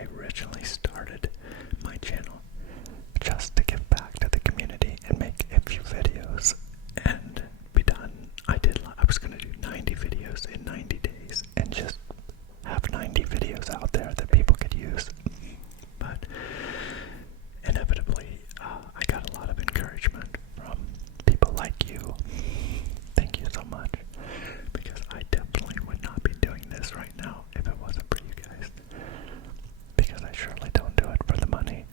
I originally started my channel just to give back to the community and make a few videos and be done. I was going to do 90 videos in 90 days and just have 90 videos out there that people could use. But inevitably, I got a lot of encouragement from people like you. Thank you so much, because I definitely would not be doing this right now if it wasn't for you guys, because I surely don't do it for the money.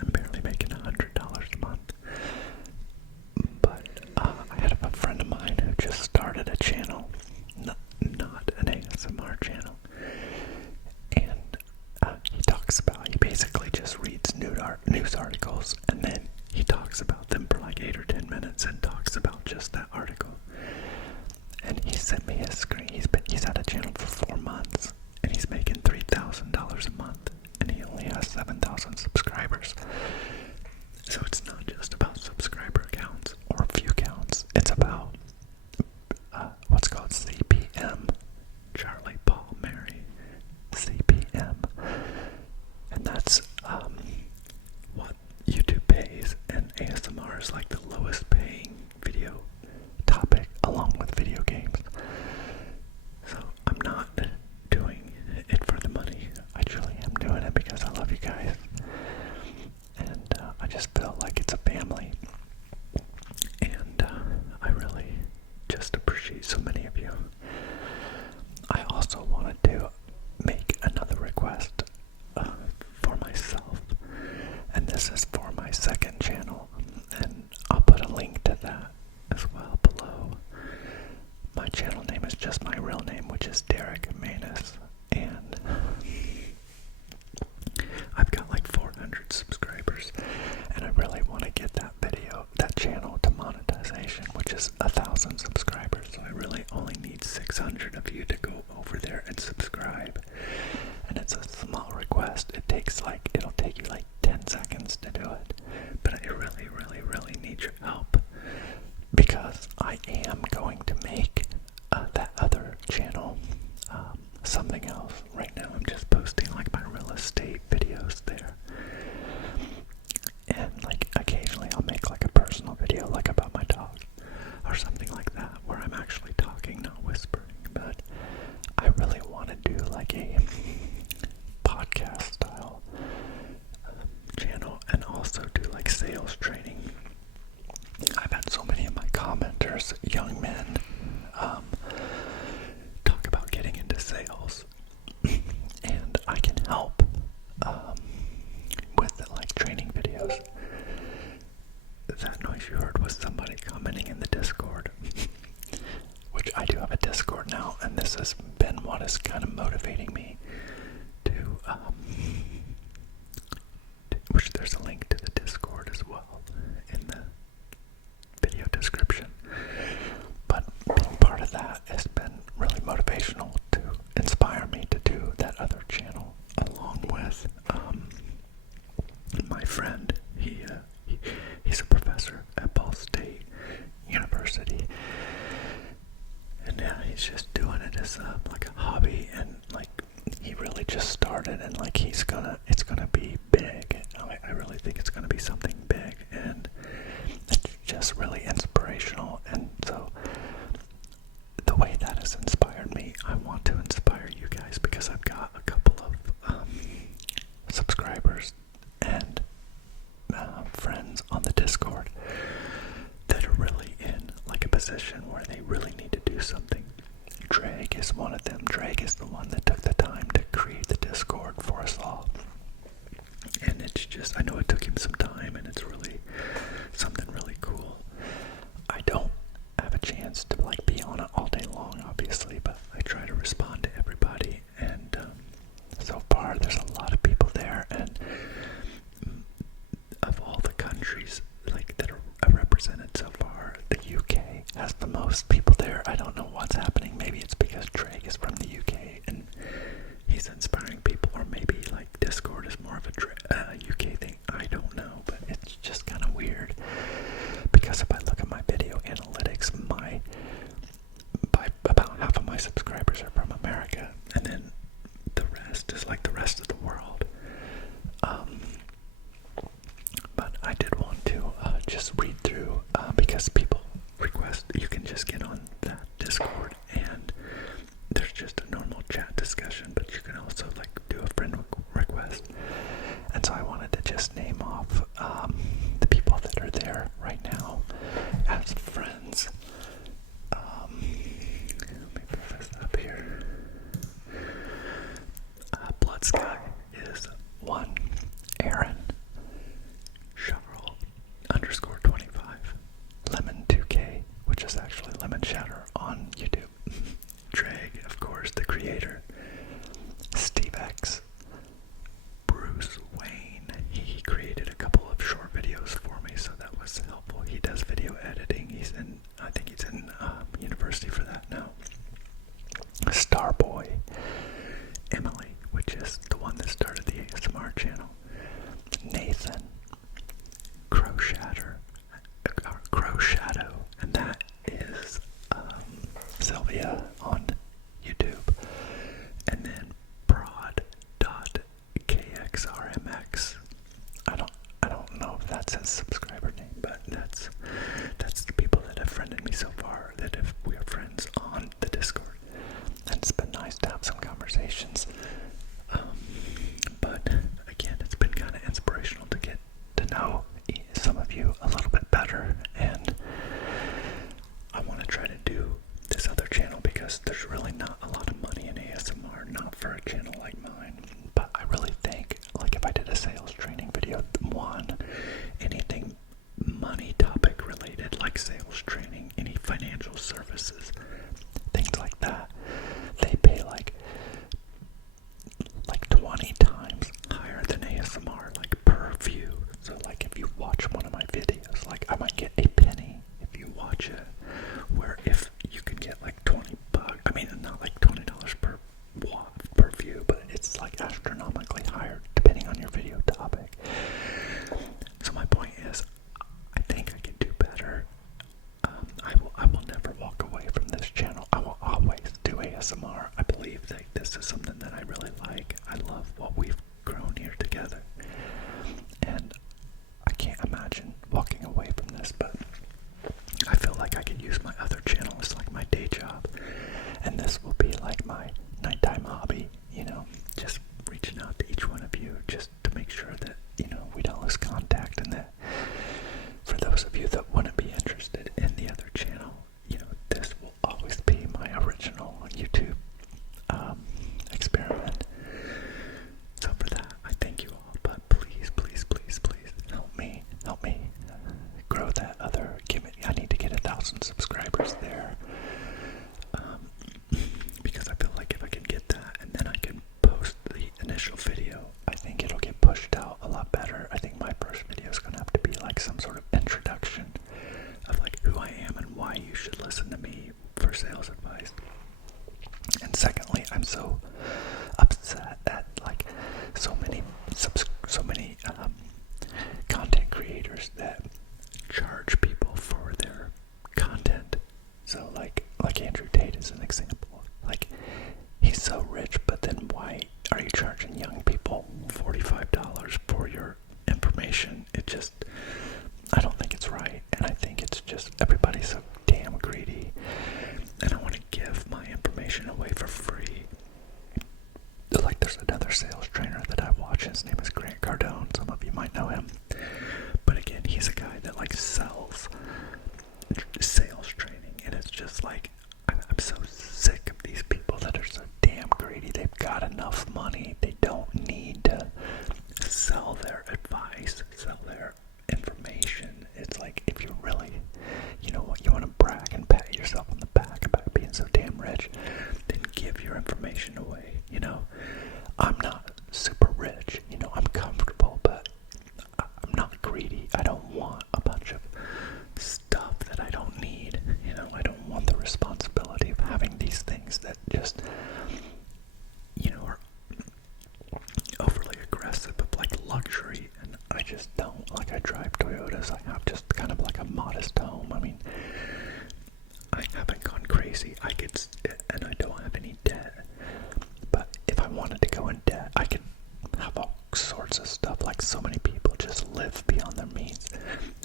I'm barely making $100 a month. But I had a friend of mine who just started a channel, not an ASMR channel, and he basically just reads news articles, and then he talks about them for like 8 or 10 minutes and talks about just that article. And he sent me his screen. He's had a channel for 4 months, and he's making $3,000 a month, and he only has 7,000 subscribers. So it's not just about subscriber counts or view counts. It's about what's called CPM, Charlie Paul Mary, CPM, and that's what YouTube pays, and ASMR is like the lowest paying video topic along with video games. So I'm not doing it for the money. I truly am doing it because I love you guys, and I just feel like it's a family, and I really just appreciate so many of you. I also wanted to make another request for myself, and this is for my second channel, and I'll put a link to that as well below. My channel name is just my real name, which is Derek Manus, and I've got like 400 subscribers, and I really want to get that channel to monetization, which is 1,000 subscribers. So I really only need 600 of you to go over there and subscribe. And it's a small request. It'll take you like 10 seconds to do it. But I really, really, really need your help, because I am going to make that other channel something else. Right now I'm just posting like my real estate videos there, and like occasionally I'll make like a personal video like about my dog or something like that, where I'm actually talking, not whispering. But I really want to do like a podcast style channel, and also do like sales training. I've had so many of my commenters, young men, talk about getting into sales, and I can help with like training videos. That noise you heard was somebody commenting in the Discord, which I do have a Discord now, and this has been what is kind of motivating me to which there's a link to the Discord as well in the video description. But being part of that has been really motivational to inspire me to do that other channel, along with my friend. He's a professor at Ball State University, and yeah, he's just doing it as like a hobby, and like he really just started, and like it's gonna be big. I really think it's gonna be something big, and it's just really inspirational. And so the way that has inspired me, I want to inspire you guys, because I've got a couple of subscribers and friends on the Discord that are really in like a position where they really need to do something. Drake is one of them. Drake is the one that took the time to create the Discord for us all. And it's just, I know it took him some time, and it's really something really cool. I don't have a chance to like be on it all day long, obviously, but I try to respond to everybody, and so far there's a lot of people there, and of all the countries like that are represented so far, the UK has the most people there. I don't know what's happening. Maybe it's because Drake is from the UK and he's inspiring people, or maybe like Discord is more of a UK thing. I don't know, but it's just kind of weird, because if I look at my video analytics, about half of my subscribers are from America, and then the rest is like on YouTube, and then prod.kxrmx. I don't know if that's his subscriber name, but that's the people that have friended me so far, that if we are friends on the Discord. And it's been nice to have some conversations. But again, it's been kind of inspirational to get to know some of you a little bit better, and I want to try to do this other channel because there's really not a lot of money in ASMR, not for a channel like mine. But I really think, like, if I did a sales training video, anything money topic related, like sales training, any financial services, things like that, they pay like 20 times higher than ASMR, like per view. So like if you watch one of my videos, like I might get a penny if you watch it, where if you can get like $20, I mean not like $20 per view, but it's like astronomically higher depending on your video topic. So my point is, I think I can do better. I will never walk away from this channel. I will always do ASMR. I believe that this is something that I really like. I love what we've grown here together, and I can't imagine walking away from this. But I feel like I could use my other channel as like my day job, and this will be like my nighttime hobby, you know, just reaching out to each one of you just to make sure that, you know, we don't lose contact, and that for those of you that wouldn't be interested in the other channel, you know, this will always be my original YouTube experiment. So for that, I thank you all, but please, please, please, please help me grow that other, I need to get 1,000 subscribers there, because I feel like if I can get that and then I can post the initial video, I think it'll get pushed out a lot better. I think my first video is going to have to be like some sort of introduction of like who I am and why you should listen to me for sales advice. And secondly, I'm so upset at like so many content creators that charge people for their content. So like Andrew Tate is an example. Like, he's so rich, but then why are you charging young people $45 for your information? It just, I don't think it's right, and I think it's just everybody's so damn greedy, and I want to give my information away for free. Like, there's another sales trainer that I watch, his name is Grant Cardone, some of you might know him, but again, he's a guy that like sells sales training, and it's just like, I'm so sick of these people that are so damn greedy. They've got enough money, they don't need to sell their advice, sell their information. It's like, if you really, you know what, you want to brag and pat yourself on the back about being so damn rich, then give your information away, you know. I'm not super rich, you know, I'm comfortable, but I'm not greedy. I don't want a bunch of stuff that I don't need, you know. I don't want the responsibility of having these things that just, you know, are overly aggressive of like luxury, and I just don't. Like, I drive Toyotas, I have just kind of like a modest home. I mean, I haven't gone crazy, and I don't have any debt, but if I wanted to go in debt, I could have all sorts of stuff. Like, so many people just live beyond their means,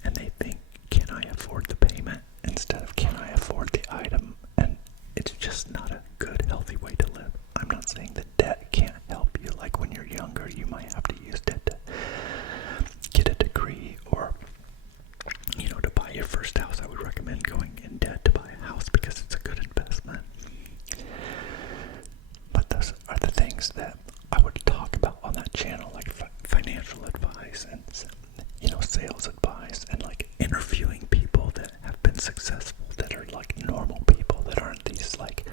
and they think, can I afford the payment instead of can I afford the item? And it's just not a good, healthy way to live. I'm not saying that debt can't help you. Like, when you're younger, you might have to use debt to get a degree, or, you know, to buy your first house. I would recommend going in debt to buy a house because it's a good investment. But those are the things that I would talk about on that channel, like financial advice and, you know, sales advice, and like interviewing people that have been successful, that are like normal people, that aren't these like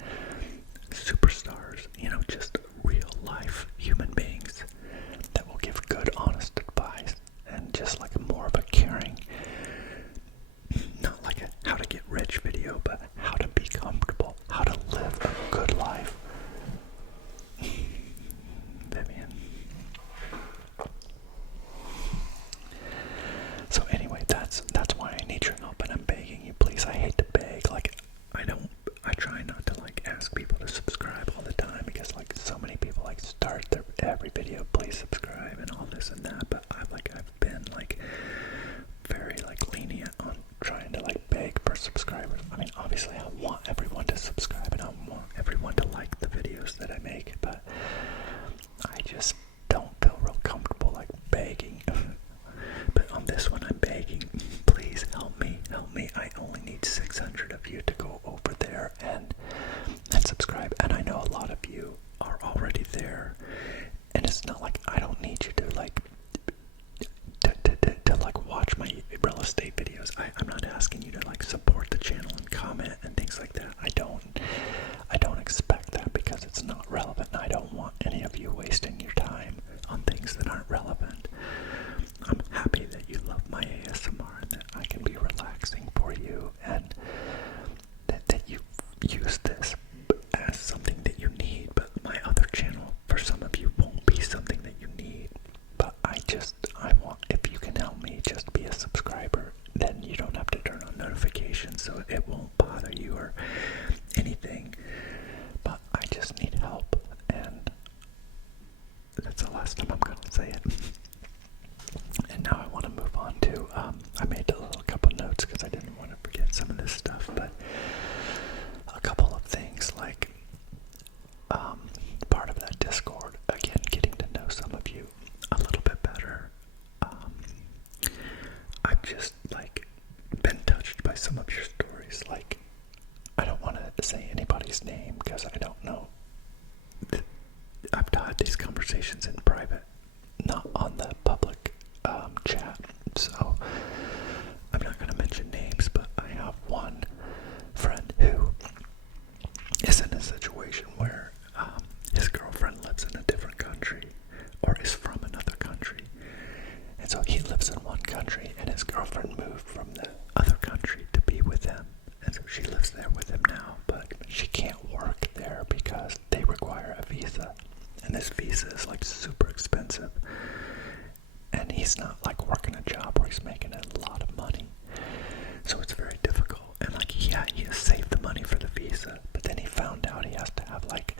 superstars, you know, just real life human beings that will give good, honest advice, and just like more of a caring, not like a how to get rich video, but how to be comfortable, how to live a good life. ask people to subscribe all the time because like so many people like start their every video, please subscribe and all this and that. But I've been like very like lenient on trying to like beg for subscribers. I mean, obviously I want everyone to subscribe and I want everyone to like the videos that I make, but I just don't feel real comfortable like begging. But on this one I'm begging, please help me. I only need 600 of you to go over there and subscribe. And I know a lot of you are already there, and it's not like I don't need you to like to like watch my real estate videos. I'm not asking you to like support the channel and comment and things like that. I don't expect that because it's not relevant, and I don't want any of you wasting your time on things that aren't relevant. I'm happy that you love my ASMR and that I can be relaxing for you, and that you use this as something that you need. But my other channel, for some of you, won't be something that you need. But I want, if you can help me just be a subscriber, then you don't have to turn on notifications, so it won't bother you or anything. But I just need help, and that's the last time I'm going to say it. And now I want to move on to, I made a little couple notes because I didn't want to forget some of this stuff, but a couple of things like, part of that Discord, again, getting to know some of you a little bit better. I've just, like, been touched by some of your stories. Like, I don't want to say anybody's name because I don't know. I've had these conversations in private, not on the public chat, so I'm not going to mention names, but I have one friend who is in a situation where his girlfriend lives in a different country or is from another country, and so he lives in one country and his girlfriend moved from the other country to be with him, and so she lives there with him now, but she can't work there because they require a visa, and this visa is like super expensive, and he's not like working a job where he's making a lot of money, so it's very difficult. And like, yeah, he has saved the money for the visa, but then he found out he has to have like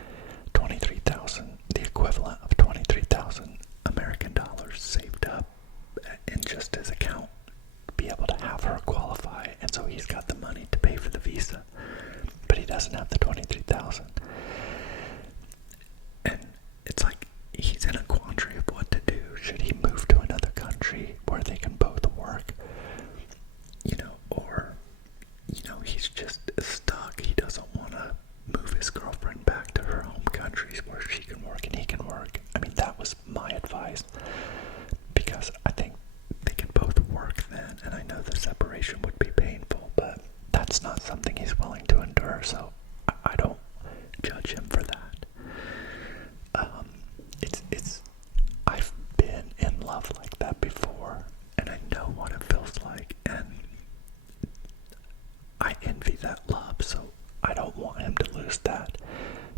23,000, the equivalent of 23,000 American dollars saved up in just his account to be able to have her qualify. And so he's got the money to pay for the visa, but he doesn't have the 23,000. And it's like he's in a quandary of what to do. Should he move to another country where they can both work, or he's just stuck. He doesn't want to move his girlfriend back to her home countries where she can work and he can work. I mean, that was my advice, because I think they can both work then, and I know the separation would be painful, but that's not something he's willing to endure, so I don't judge him for that. I've been in love like that before, and I know what it feels like, and I envy that love, so I don't want him to lose that,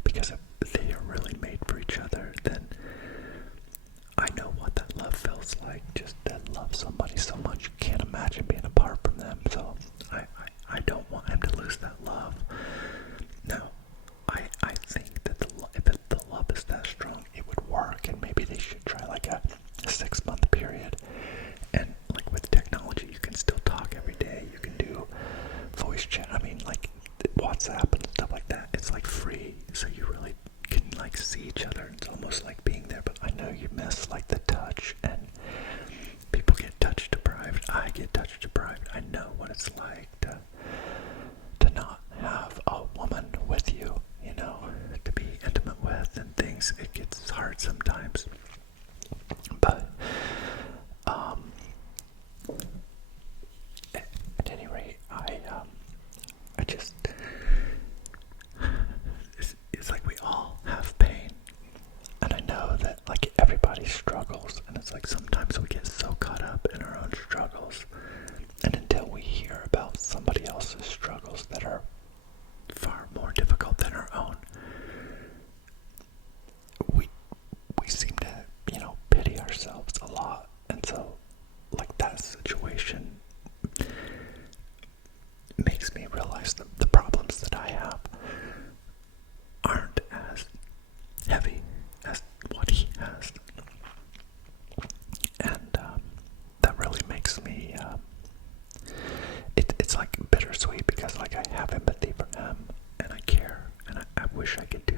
because if they are really made for each other, then I know what that love feels like, just to love somebody so much you can't imagine being apart from them, so I don't want him to lose that love. Now, I think that if the love is that strong, it would work, and maybe they should try like a 6-month period, and like with technology, you can still talk every day, you can do voice chat, I mean like WhatsApp and stuff like that, it's like free, so you really can like see each other, it's almost like being there, but I know you miss like the touch, and people get touch deprived, I get touch deprived, I know what it's like to not have a woman with you, to be intimate with and things. It gets hard sometimes, but at any rate, I just, it's like we all have pain, and I know that like everybody struggles, and it's like sometimes we get so caught up in our own struggles, and until we hear about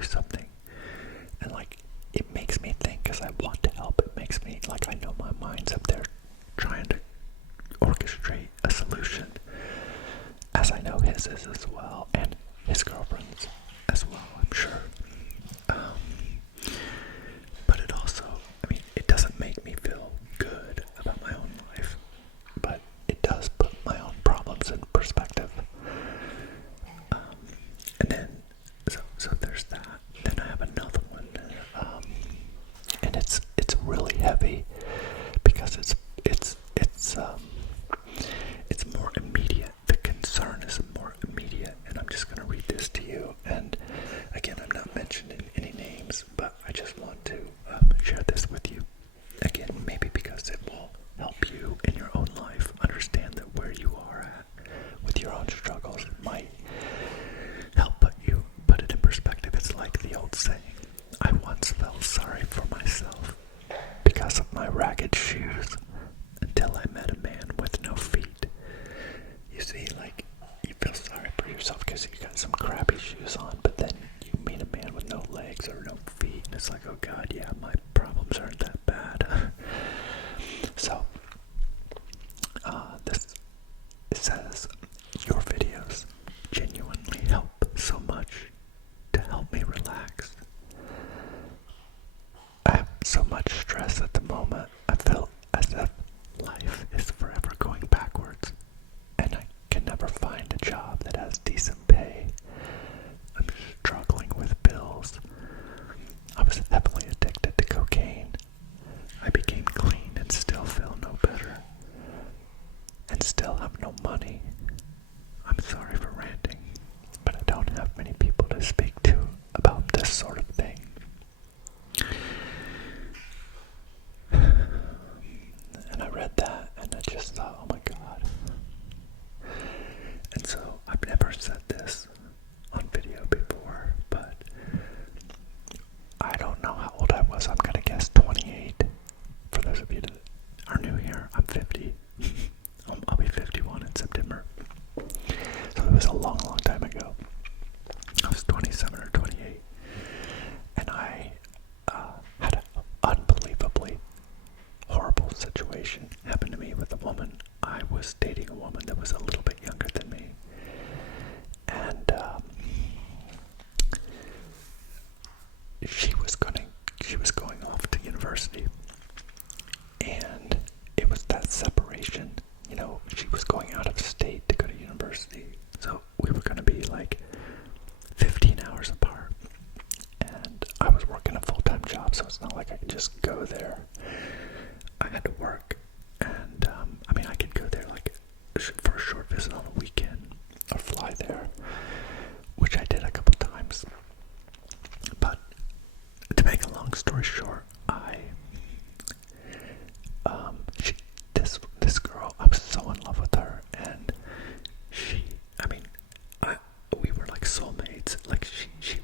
you something. And like, it makes me think because I want to help. It makes me, like, I know my mind's up there trying to orchestrate a solution, as I know his is as well, and his girlfriend's as well, I'm sure. But it also, I mean, it doesn't make me feel good about my own life, but it does put my own problems in perspective. And then, so there's that. Then I have another one, and it's really heavy because it's more immediate. The concern is more immediate, and I'm just gonna read this to you. And again, I'm not mentioning any names, but I just want to share this with you. Again, maybe because it will help you in your own life understand that where you are at with your own struggles might help put it in perspective. It's like the old saying, I once felt sorry for myself because of my ragged shoes until I met a man with no feet. You see, like, you feel sorry for yourself because you got some crappy shoes on, but then you meet a man with no legs or no feet, and it's like, oh God, yeah, my problems aren't that bad. So, it says, your videos genuinely help so much to help me relax. I have so much stress at the moment. I feel as if life is forever going backwards, and I can never find a job that has decent pay. I'm struggling with bills. I was heavily addicted to cocaine. I became clean and still feel no better, and still have no money. I'm sorry for ranting, but I don't have many people to speak to about this sort of thing. And I read that and I just thought, oh my God. And so I've never said this on video before, but I don't know how old I was. I'm gonna guess 28. For those of you that are new here, I'm 50. I'll be 51 in September. So it was a long, long time ago. I was 27 or 28. And I had an unbelievably horrible situation happen to me with a woman. I was dating a woman that was a little bit younger than me. And she was going off to university. And it was that separation. You know, she was going out of state to go to university. So we were going to be like 15 hours apart. And I was working a full-time job, so it's not like I could just go there. I had to work. And, I mean, I could go there like for a short visit on a weekend or fly there, which I did a couple times. But to make a long story short, this girl, I was so in love with her, and we were like soulmates. Like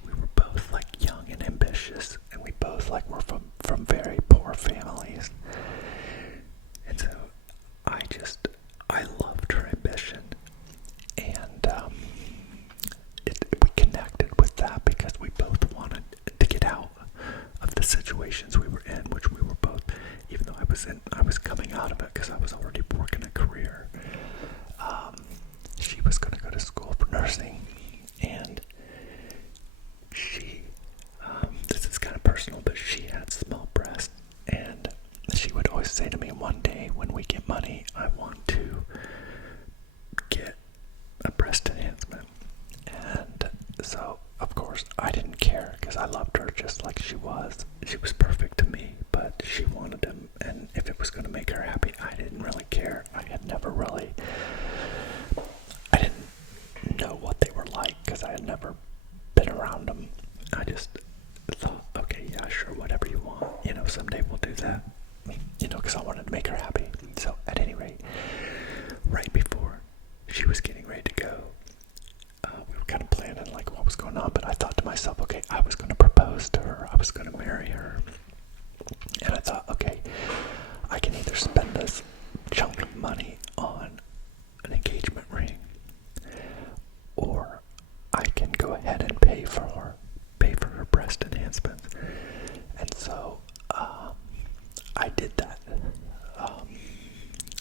we were both like young and ambitious, and we both like were from very poor families. And so I loved her ambition, and we connected with that because we both wanted to get out of the situations we were in, which we were both, even though I was coming out of it because I was already working a career. She was going to go to school for nursing, and this is kind of personal, but she had small breasts, and she would always say to me, one day when we get money, I want to get a breast enhancement. And so, of course, I didn't care because I loved her just like she was. She was perfect to me, but she wanted them, and if it was going to make her happy, I didn't really care. I didn't know what they were like because I had never been around them. I just thought, okay, yeah, sure, whatever you want. You know, someday we'll do that. You know, because I wanted to make her happy. So, at any rate, right before she was getting ready to go, we were kind of planning like what was going on, but I thought to myself, okay, I was going to propose to her. I was going to marry her. And I thought, okay, I can either spend this chunk of money on an engagement ring, or I can go ahead and pay for her enhancements. And so I did that.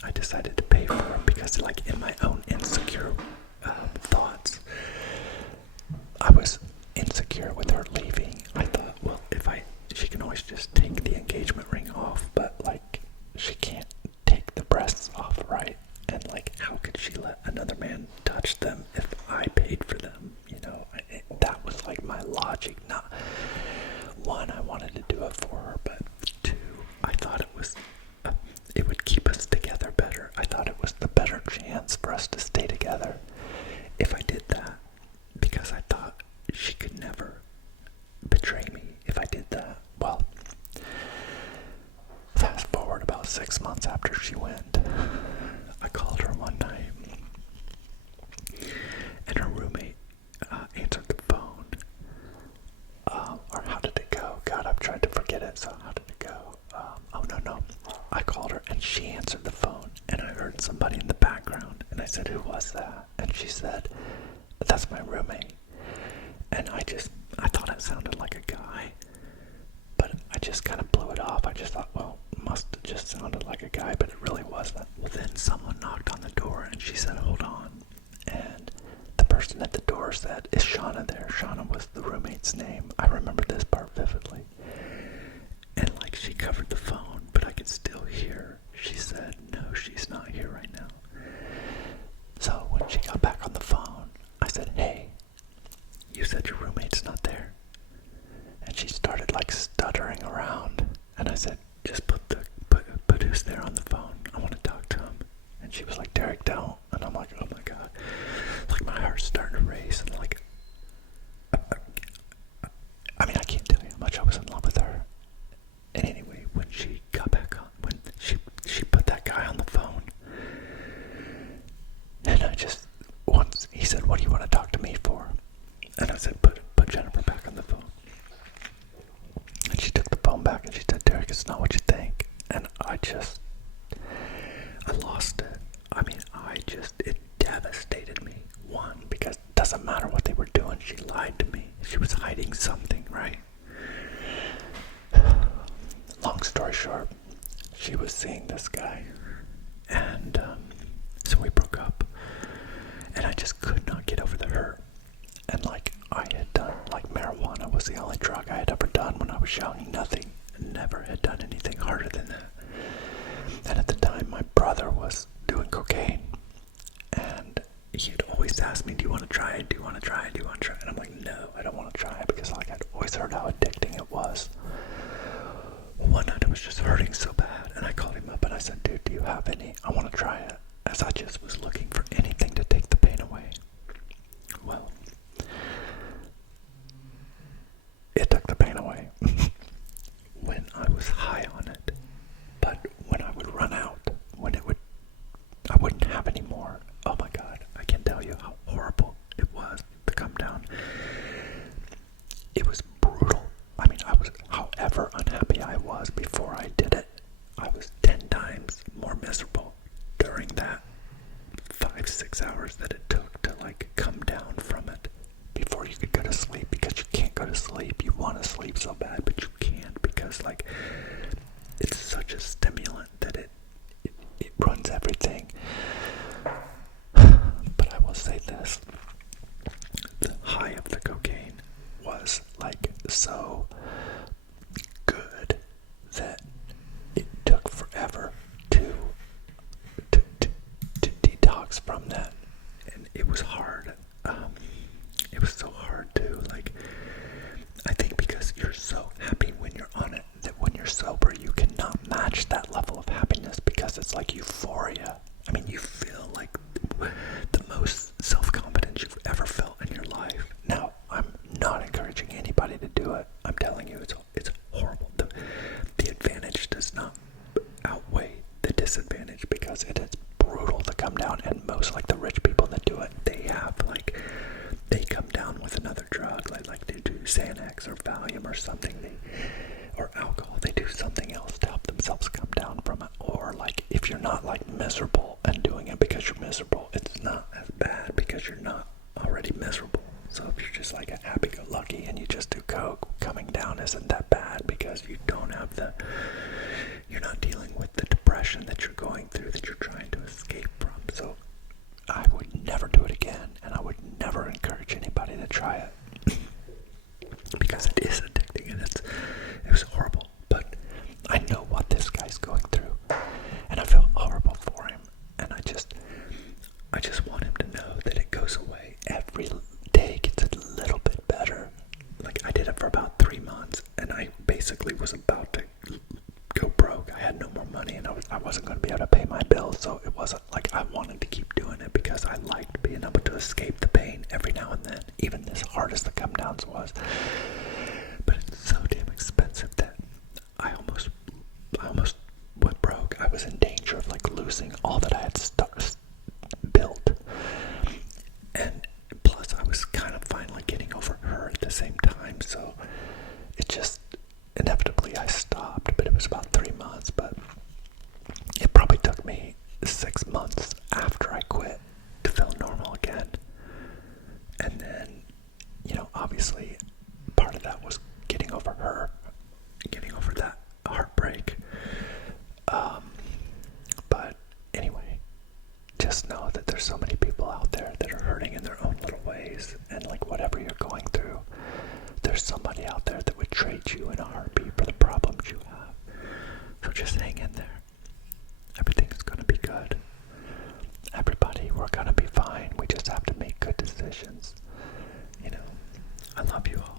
I decided to pay for it because, like, in my own insecure thoughts, I was insecure with her leaving. I thought, well, she can always just take the engagement ring off, but like, she can't take the breasts off, right? And like, how could she let another man touch them if I paid for them? You know, that was like my logic. Not one, I wanted to do it for her, but two, I thought it would keep us together better. I thought it was the better chance for us to stay together if I did that, because I thought she could never betray me if I did that. Well, fast forward about 6 months after she went, I called her one night, and her roommate answered the phone. Or how did it go? God, I've tried to forget it, so how did it go? No. I called her, and she answered the phone, and I heard somebody in the background, and I said, who was that? And she said, that's my roommate. And I thought it sounded like a guy, but I just kind of blew it off. I just thought, well, it must have just sounded like a guy, but it really wasn't. Well, then someone knocked on the door, and she said, hold on. And the person at the door said, is Shauna there? Shauna was the roommate's name. I remember this part vividly. And like, she covered the phone, but I could still hear. She said, no, she's not here right now. So when she got back on the phone, I said, hey, you said your roommate's not there. And she started like stuttering around. And I said, just put who's there on the phone. I want to talk to him. And she was like, Derek, don't. And I'm like, oh my God. Like, my heart's starting to race. And like, I mean, I can't tell you how much I was in love with her. And anyway, when she got back on, when she put that guy on the phone, and once he said, what do you want to talk to me for? And I said, put Jennifer back on the phone. And she took the phone back and she said, Derek, it's not what you think. And I lost it. I mean, it devastated me. One, because it doesn't matter what they were doing. She lied to me. She was hiding something, right? Long story short, she was seeing this guy. And so we broke up. And I just could not get over the hurt. And like, I had done, like, marijuana was the only drug I had ever done when I was young. Nothing. Never had done anything harder than that. And at the time, my brother was doing cocaine. And he had always asked me, do you want to try it? Do you want to try it? Do you want to try it? And I'm like, no, I don't want to try it, because like, I'd always heard how addicting it was. One night it was just hurting so bad, and I called him up and I said, dude, do you have any? I want to try it. As I just was looking for anything to take the pain away. Well, it took the pain away when I was high on it. But when I would run out, I wouldn't have any more. Oh my God, I can't tell you how horrible it was to come down. It was brutal. I mean, however unhappy I was before I did it, I was 10 times more miserable during that 5-6 hours that it took to like come down from it before you could go to sleep, because you can't go to sleep. You want to sleep so bad, but you can't, because like, it's such a stimulant that it runs everything. But I will say this, the high of the cocaine was like so good that it took forever to detox from that. And it was hard. It was so hard too. Like, I think because you're so happy when you're on it, that when you're sober, you cannot match that level of happiness, because it's like euphoria. I mean, you feel like the most self-confidence you've ever felt in your life. Now, I'm not encouraging anybody to do it. I'm telling you, it's horrible. The advantage does not outweigh the disadvantage, because it is brutal to come down. And most, like, the rich people that do it, they come down with another drug, like they do Xanax or Valium or something, or alcohol. They do something else to help themselves come down from it. Or like, if you're not like miserable and doing it because you're miserable, it's not as bad because you're not already miserable. So if you're just like a happy-go-lucky and you just do coke, coming down isn't that bad because you're not dealing with the depression that you're going through, that you're trying to escape from. So I would never do it again, and I would never encourage anybody to try it because it is addicting, and it was horrible. But I know what this guy's going through, and I feel horrible for him, and I just want him to know that it goes away. Every day gets a little bit better. Like, I did it for about 3 months, and I basically was about to go broke. I had no more money, and I wasn't going to be able to pay my bills, so it wasn't like I wanted to keep doing it because I liked being able to escape the pain every now and then, even as hard as the come downs was. But it's so damn expensive that I almost went broke. I was in danger of like losing all that I had built, and plus I was kind of finally getting over her at the same time, so it just inevitably I stopped. But it was about 3 months, but it probably took me 6 months after I quit to feel normal again. And then, obviously part of that was getting over her, getting over that heartbreak. But anyway, just know that there's so many people out there that are hurting in their own little ways, and like whatever you're going through, there's somebody out there that would trade you in a heartbeat for the problems you have. So just hang in there. Everything's gonna be good. Everybody, we're gonna be fine. We just have to make good decisions. I love you all.